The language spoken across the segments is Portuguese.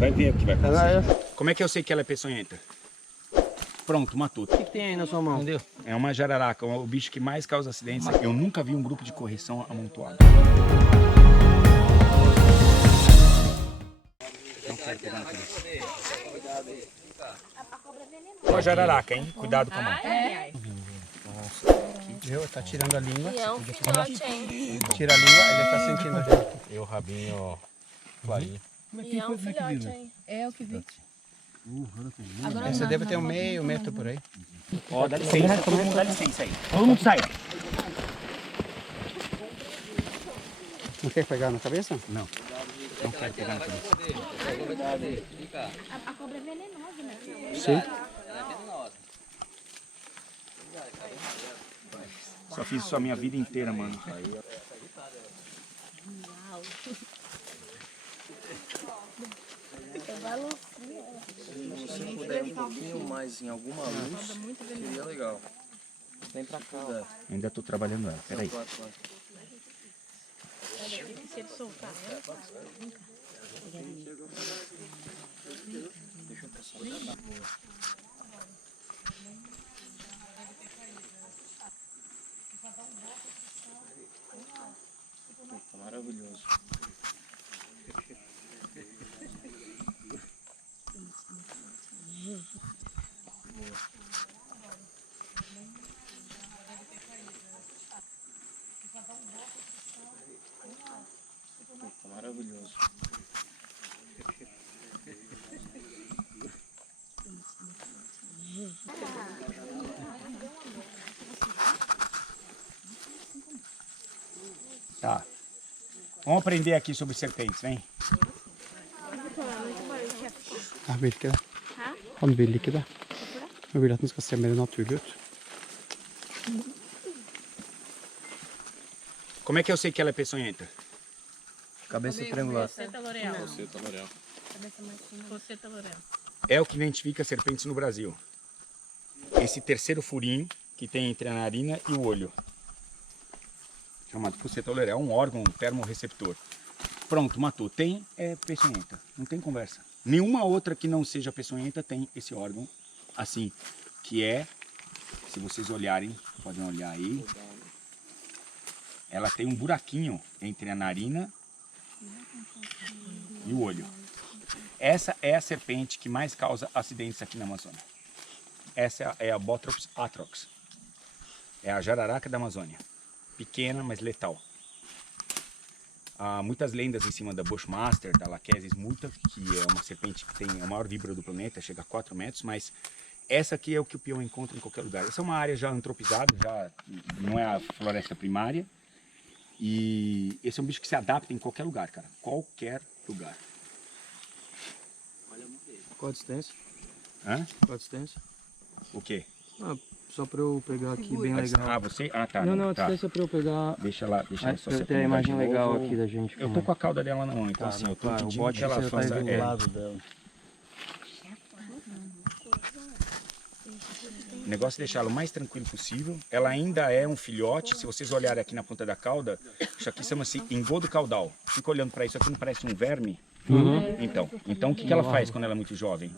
vai ver o que vai acontecer. Como é que eu sei que ela é peçonhenta? Pronto, matou. O que tem aí na sua mão? Entendeu? É uma jararaca, o bicho que mais causa acidentes. Eu nunca vi um grupo de correção amontoado. Não quero pegar na cabeça. Uma jararaca, hein? Cuidado com a mão. Viu? Tá tirando a língua. E é um filhote, hein? Tira a língua, ele tá sentindo a gente. E o rabinho clarinho. E é um filhote, hein? É o que vi. Essa deve ter meio metro por aí. Ó, dá licença, todo mundo dá licença aí. Todo mundo sai. Não quer pegar na cabeça? Não. Não quero pegar na cabeça. A cobra é venenosa, né? Sim. Só fiz isso a minha vida inteira, mano. Se você puder um pouquinho mais em alguma luz, seria legal. Vem pra cá, ó. Ainda tô trabalhando ela, peraí. Se ele soltar, né? Tá maravilhoso. Tá maravilhoso. Tá. Vamos aprender aqui sobre serpentes, vem. Jeg vil ikke det. Han vil ikke det. Jeg vil at den skal se mer naturlig ut. Como é que eu sei que ela é peçonhenta? Cabeça triangular. Roseta L'Oreal. Roseta L'Oreal. Roseta L'Oreal. É o que identifica serpentes no Brasil. Esse terceiro furinho que tem entre a narina e o olho. Chamado Roseta L'Oreal, um órgão termorreceptor. Pronto, matou. Tem, é peçonhenta. Não tem conversa. Nenhuma outra que não seja peçonhenta tem esse órgão assim, que é, se vocês olharem, podem olhar aí, ela tem um buraquinho entre a narina e o olho. Essa é a serpente que mais causa acidentes aqui na Amazônia. Essa é a Bothrops atrox. É a jararaca da Amazônia. Pequena, mas letal. Há muitas lendas em cima da Bushmaster, da Lachesis multa, que é uma serpente que tem a maior víbora do planeta, chega a 4 metros, mas essa aqui é o que o peão encontra em qualquer lugar. Essa é uma área já antropizada, já não é a floresta primária. E esse é um bicho que se adapta em qualquer lugar, cara. Qualquer lugar. Qual a distância? Hã? Qual a distância? O quê? Ah, só pra eu pegar aqui bem legal. Ah, você? Ah, tá. Não, a tá. distância pra eu pegar. Deixa ela só Pra eu se ter a acomodar imagem de legal novo. aqui da gente. Eu tô com a cauda dela na mão, então assim, eu tô o pedindo bote que ela você faça... tá do lado dela. O negócio é deixá-la o mais tranquilo possível. Ela ainda é um filhote. Se vocês olharem aqui na ponta da cauda, isso aqui chama-se engodo caudal. Fica olhando para isso aqui, não parece um verme? Então o que ela faz quando ela é muito jovem?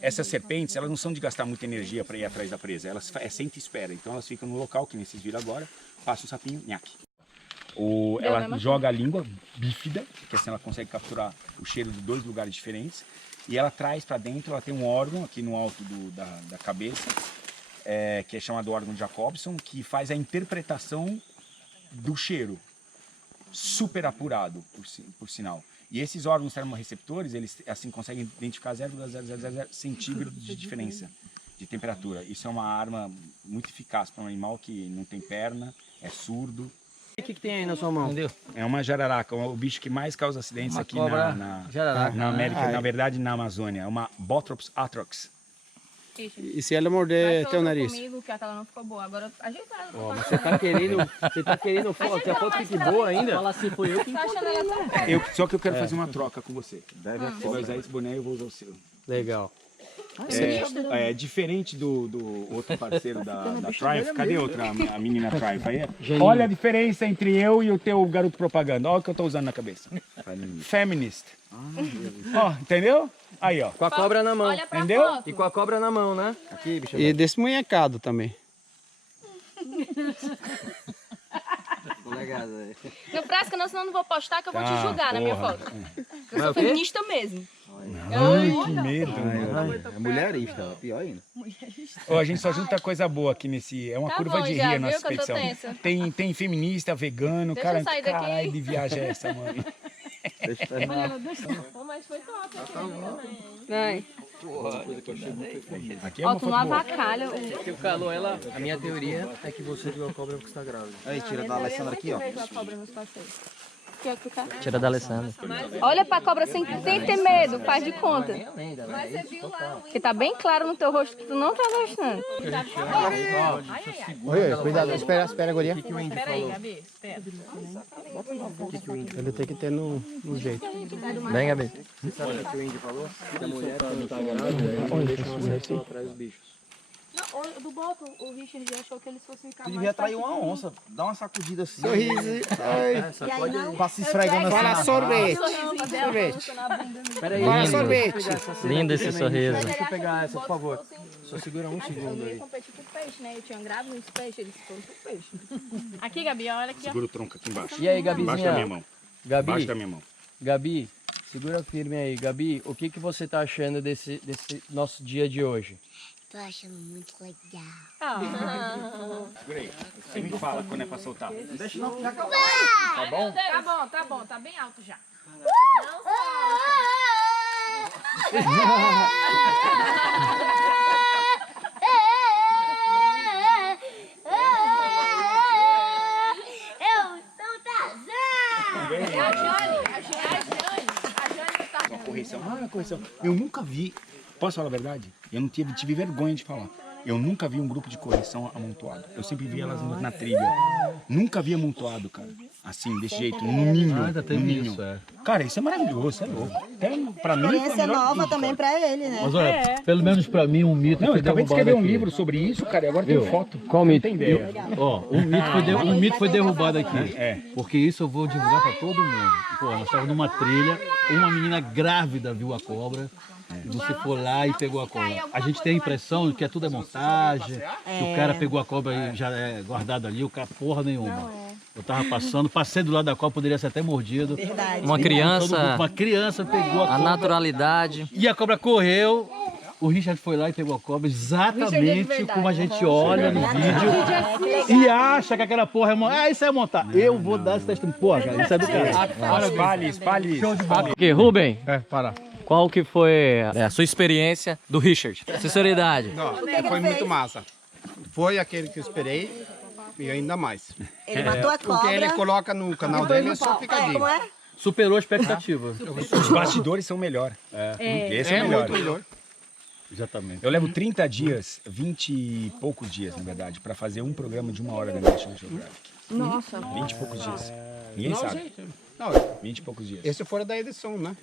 Essas serpentes, elas não são de gastar muita energia para ir atrás da presa. Elas senta e espera. Então elas ficam no local, que nem vocês viram agora, passa o sapinho, nhaque. Ela joga a língua bífida, que assim ela consegue capturar o cheiro de 2 lugares diferentes. E ela traz para dentro, ela tem um órgão aqui no alto da cabeça, que é chamado órgão de Jacobson, que faz a interpretação do cheiro, super apurado, por sinal. E esses órgãos termorreceptores, eles assim conseguem identificar 0,000 centígrados de diferença de temperatura. Isso é uma arma muito eficaz para um animal que não tem perna, é surdo. O que tem aí na sua mão? Entendeu? É uma jararaca, o bicho que mais causa acidentes aqui jararaca. na América, na verdade na Amazônia. É uma Bothrops atrox. E se ela morder teu nariz? Comigo, que aquela não ficou boa. Agora ajeita ela. Ó, você tá querendo que a foto fique boa ainda? Fala assim, foi eu que Tá achando ela tão boa. Só que eu quero fazer uma troca com você. Você vai usar esse boné e eu vou usar o seu. Legal. É diferente do outro parceiro da Triumph. Cadê a menina Triumph aí? Olha a diferença entre eu e o teu garoto propaganda. Olha o que eu tô usando na cabeça. feminist. Ó, entendeu? Aí, ó. Com a cobra na mão. Olha pra Entendeu? foto. E com a cobra na mão, né? Aqui, bicho. E desmunhecado também. Não fresca não, senão eu não vou postar que eu vou te julgar na minha porra. foto. Eu sou feminista mesmo. Ai, que medo. É mulherista, pior ainda. Ó, a gente só junta coisa boa aqui nesse... É uma Tá curva bom, de já rir a nossa viu que eu tô expedição. tensa? Tem feminista, vegano, Deixa cara, eu sair daqui. caralho de viagem é essa, mano? Pô, mas foi top aqui também. Vai. Aqui é Ó, uma tu não foto boa. avacalha. Se o calor, ela... A minha teoria é que você viu a cobra porque está grávida. Aí, tira da Alessandra aqui, ó. Tira da Alessandra. Olha pra cobra sem ter medo, faz de conta. Porque tá bem claro no teu rosto que tu não tá gostando. Oi, cuidado, espera, guria. Peraí, Gabi, espera. Ele tem que ter no jeito. Vem, Gabi. Você sabe o que o índio falou? Que a mulher, quando não tá grávida, deixa uma mulher atrás dos bichos. Não, do Boto, o Richard achou que eles fossem ficar Tu mais devia atrair uma perto de mim. onça, dá uma sacudida assim. Sorriso. Ai, Pra se esfregando assim. fala sorvete. Sorrisinho dela, Sorvete. balançando a bunda no- Pera aí, Fala lindo. sorvete. Lindo esse sorriso. Deixa eu pegar essa, por favor. Só segura um Eu segundo ia aí. competir com peixe, né? Eu tinha grávida nos peixes, eles foram pro peixe. Aqui, Gabi, olha aqui, ó. Segura o tronco aqui embaixo. E aí, Embaixo da minha Gabizinha? mão. Gabi, Embaixo da minha mão. Gabi, segura firme aí. Gabi, o que você tá achando desse nosso dia de hoje? Tô achando muito legal. Segura aí. Você me fala quando é pra soltar. Deixa não ficar calado. Tá bom? Tá bom, tá bem alto já. Eu sou Tarzan! A Jane tá... Uma correção. Ah, uma correção. Eu nunca vi. Posso falar a verdade? Eu não tive vergonha de falar. Eu nunca vi um grupo de correção amontoado. Eu sempre vi elas na trilha. Nunca vi amontoado, cara. Assim, desse jeito, no ninho. Ainda no teve ninho. isso, é. Cara, isso é maravilhoso, é louco. Até pra mim, foi a Experiência melhor nova vídeo, também cara. pra ele, né? Mas olha, pelo menos pra mim, um mito Não, eu foi acabei de derrubado escrever um aqui. livro sobre isso, cara, e agora tem foto. Qual mito? Não tem ideia. Ó, um mito foi derrubado aqui. É. Porque isso eu vou divulgar pra todo mundo. Pô, nós estávamos numa trilha, uma menina grávida viu a cobra. E você foi lá e pegou a cobra. A gente tem a impressão de que tudo é montagem, que o cara pegou a cobra e já é guardado ali, o cara porra nenhuma. Eu tava passei do lado da cobra, poderia ser até mordido. Verdade. Uma criança, Uma criança pegou a a cobra naturalidade. e a cobra correu. O Richard foi lá e pegou a cobra exatamente como a gente olha no vídeo e acha que aquela porra é montar. Ah, isso é montar. Eu vou dar esse testemunho. Porra, cara, isso é do cara. Espalhe. Ok, Rubem, Para. qual que foi a sua experiência do Richard? Sinceridade. Não, foi muito massa. Foi aquele que eu esperei e ainda mais. Ele matou a O que cobra. ele coloca no canal dele é só É, picadinho. como é? Superou a expectativa. Os bastidores são melhor. Esse é, melhor. muito melhor. Exatamente. Eu levo 30 dias, 20 e poucos dias, na verdade, para fazer um programa de 1 hora da National Geographic. Nossa. 20 e poucos dias. Ninguém sabe. Não, 20 e poucos dias. esse fora da edição, né?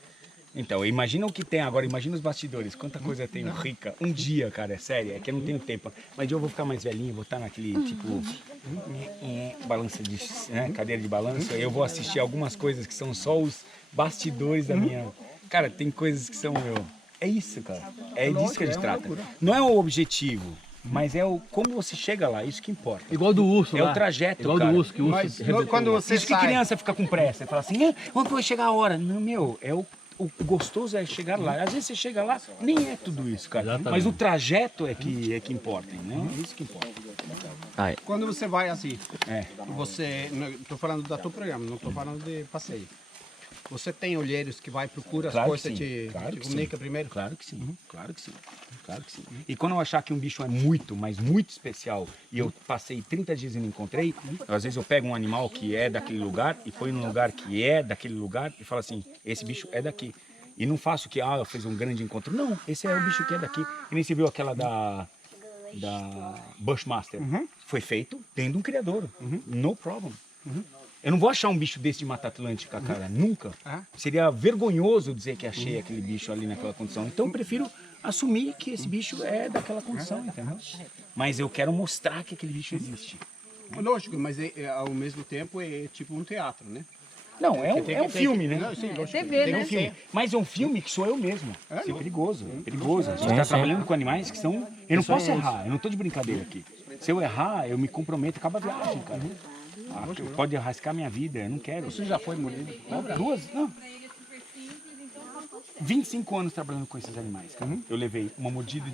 Então, imagina o que tem agora, imagina os bastidores. Quanta coisa tem rica. Um dia, cara, é sério, é que eu não tenho tempo. Mas eu vou ficar mais velhinho, vou estar naquele tipo. Balança de. Né, cadeira de balanço. Eu vou assistir algumas coisas que são só os bastidores da minha. Cara, tem coisas que são meu. É isso, cara. É disso que a gente trata. Não é o objetivo, mas é o como você chega lá, isso que importa. Igual do urso É lá. o trajeto, Igual cara. do urso, que o urso Mas arrebentou. quando você Isso que sai, criança fica com pressa, fala assim, onde vai chegar a hora? Não, meu, é o gostoso é chegar lá. Às vezes você chega lá, nem é tudo isso, cara. Exatamente. Mas o trajeto é que importa, né? É isso que importa. quando você vai assim, É. você, tô falando do teu programa, não tô falando de passeio. Você tem olheiros que vai procura as Claro que coisas, sim, te claro que comunica sim. primeiro? Claro que sim, claro que sim, claro que sim. E quando eu achar que um bicho é muito, mas muito especial, e eu passei 30 dias e não encontrei, às vezes eu pego um animal que é daquele lugar e põe num lugar que é daquele lugar e falo assim, esse bicho é daqui. E não faço que, eu fiz um grande encontro. Não, esse é o bicho que é daqui. E nem se viu aquela da Bushmaster. Foi feito tendo um criador. No problem. Eu não vou achar um bicho desse de Mata Atlântica, cara. Nunca. Seria vergonhoso dizer que achei aquele bicho ali naquela condição. Então eu prefiro assumir que esse bicho é daquela condição, entendeu? Mas eu quero mostrar que aquele bicho existe. Lógico, mas ao mesmo tempo é tipo um teatro, né? Não, é um filme, né? Não, sim, lógico. TV, Tem né? um filme. Mas é um filme que sou eu mesmo. É perigoso, perigoso. A gente está trabalhando com animais que são... Eu não posso errar, eu não estou de brincadeira aqui. Se eu errar, eu me comprometo, acaba a viagem, cara. Pode arriscar minha vida, eu não quero. Você já foi mordido? Duas? Não. 25 anos trabalhando com esses animais, cara. Eu levei uma mordida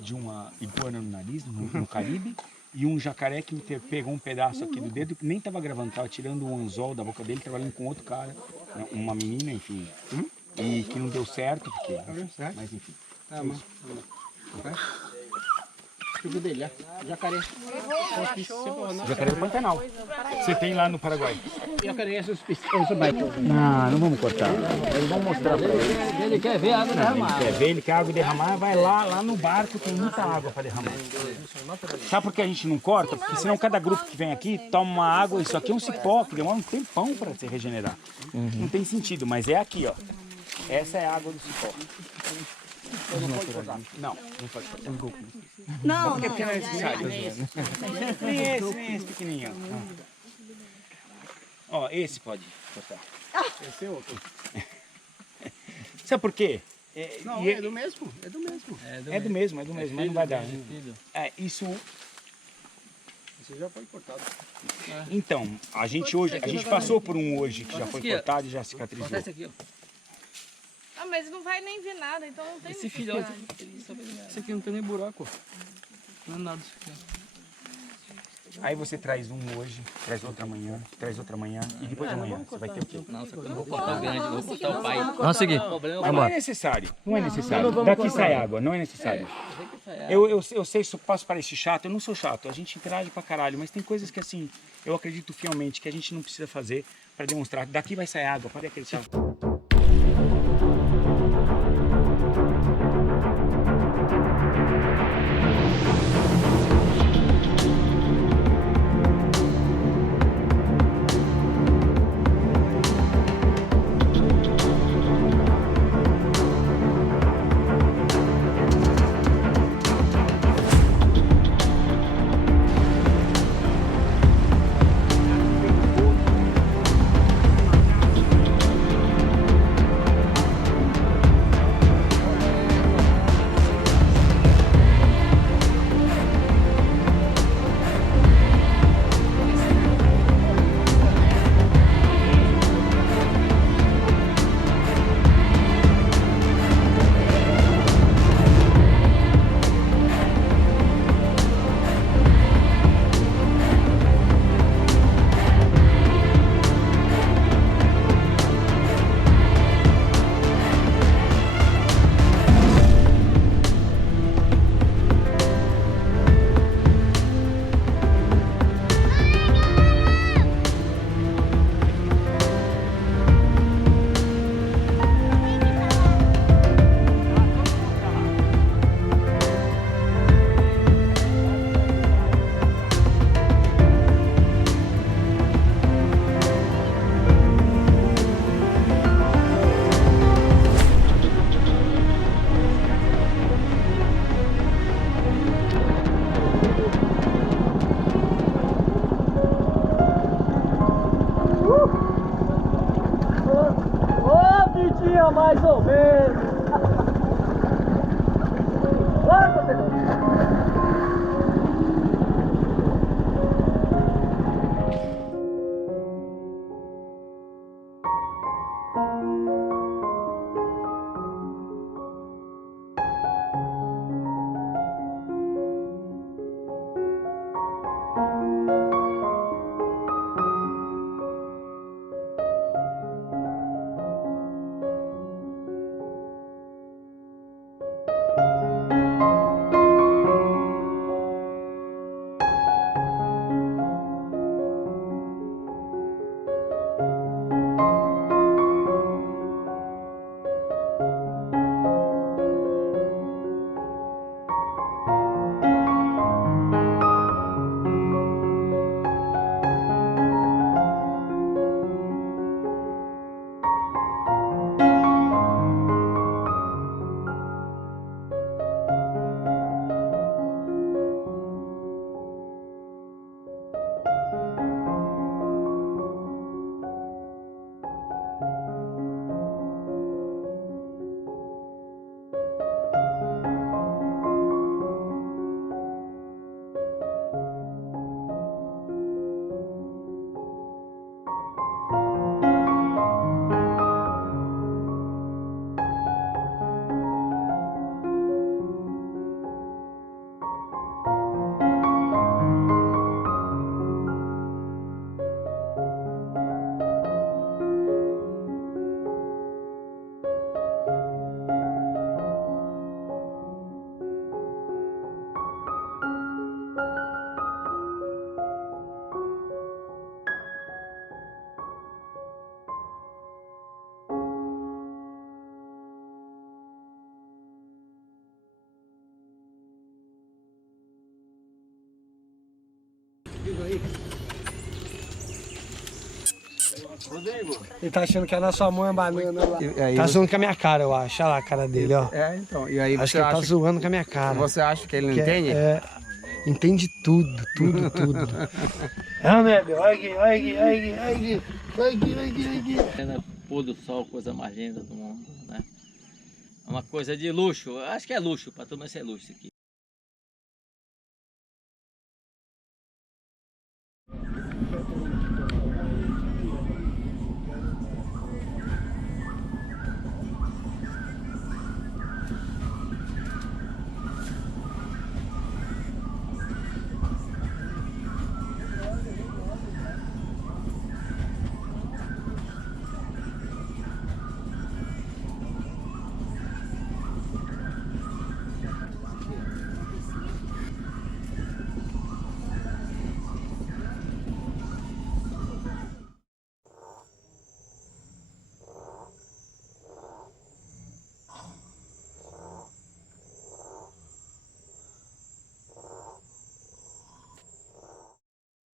de uma iguana no nariz, no Caribe, e um jacaré que pegou um pedaço aqui do dedo, nem estava gravando, estava tirando um anzol da boca dele, trabalhando com outro cara, né, uma menina, enfim. E que não deu certo, porque... Mas enfim. Deixa eu ver dele, jacaré. Jacaré do Pantanal. Você tem lá no Paraguai? Jacaré é suspeitoso, Michael. Não vamos cortar. Vamos mostrar pra ele. Ele quer ver a água derramar. Quer ver, ele quer água derramar, vai lá no barco, tem muita água para derramar. Sabe por que a gente não corta? Porque senão cada grupo que vem aqui toma uma água, isso aqui é um cipó, que demora um tempão para se regenerar. Não tem sentido, mas é aqui, ó. Essa é a água do cipó. Não pode cortar. Não pode cortar. Não, Porque não é necessário. Nem esse pequenininho. Ó, esse pode cortar. Esse é outro. Sabe por quê? Não, é do mesmo. É do mesmo, mas não vai dar. Isso. Esse já foi cortado. Então, a gente passou por um hoje que já foi cortado e já cicatrizou. Ah, mas não vai nem vir nada, então não tem Esse filhote, esse aqui não tem nem buraco. Não é nada isso aqui. Aí você traz um hoje, traz outro amanhã, e depois de amanhã você vai ter o quê? Não, eu não vou cortar o grande, vou cortar o pai. Vamos seguir. Mas não é necessário, Daqui sai água, não é necessário. Eu sei, posso parecer chato, eu não sou chato, a gente interage pra caralho, mas tem coisas que assim, eu acredito fielmente que a gente não precisa fazer pra demonstrar. Daqui vai sair água, pode acreditar. Ele tá achando que a nossa mão é banana lá. Tá zoando com a minha cara, eu acho. Olha lá a cara dele, ó. É, então. E aí Acho que ele tá zoando com a minha cara. Você acha que ele não Que entende? entende tudo. É, né, meu? Olha aqui, olha aqui, olha aqui, olha aqui. Olha aqui, olha aqui, olha aqui. Pôr do sol, coisa mais linda do mundo, né? É uma coisa de luxo. Acho que é luxo, para todo mundo ser luxo isso aqui.